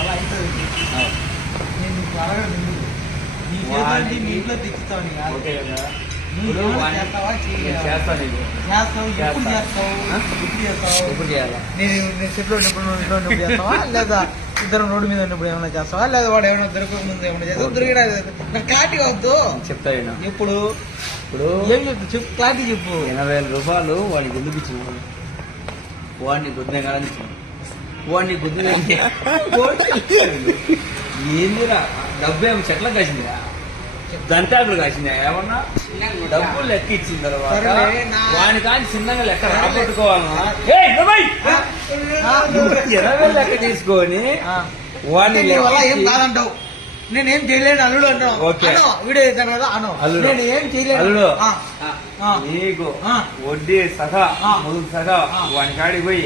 అలా అవుతుంది. నేను త్వరగా నీ ఇంట్లో తెచ్చుతాను ఓకే కదా. చేస్తావు ఎప్పుడు చేయాలా? నేను చెట్లు ఉన్నప్పుడు చేస్తావా లేదా ఇద్దరు రోడ్డు మీద ఉన్నప్పుడు ఏమైనా చేస్తావా లేదా వాడు ఏమైనా దొరకక ముందు ఏమైనా చేస్తావా? దొరికినా నాకు క్లారిటీ వద్దు. చెప్తా ఇప్పుడు ఏం చెప్తా చెప్పు, క్లారిటీ చెప్పు. 80,000 రూపాయలు వాడికి ఎందుకు ఇచ్చిన? వాడిని గుద్దే కాదని ఇచ్చిన. వాడిని గుద్దే ఏందిరా? డబ్బు ఏమో చెట్ల కాసిందిరా, దంతాకులు కాసిందా ఏమన్నా? డబ్బులు లెక్క ఇచ్చిన తర్వాత వాడిని కానీ చిన్నగా లెక్క రాబట్టుకోవాలన్నా 20,000 లెక్క తీసుకొని వాడిని ఏం కాదంటావు. నేనేం చేయలేను అల్లుడు అంటావు. వీడియో అవుతాను కదా అను. నేను ఏం చేయలేను అల్లుడు. నీకు వడ్డీ సగా ముదుగు సగా వాడి కాడికి పోయి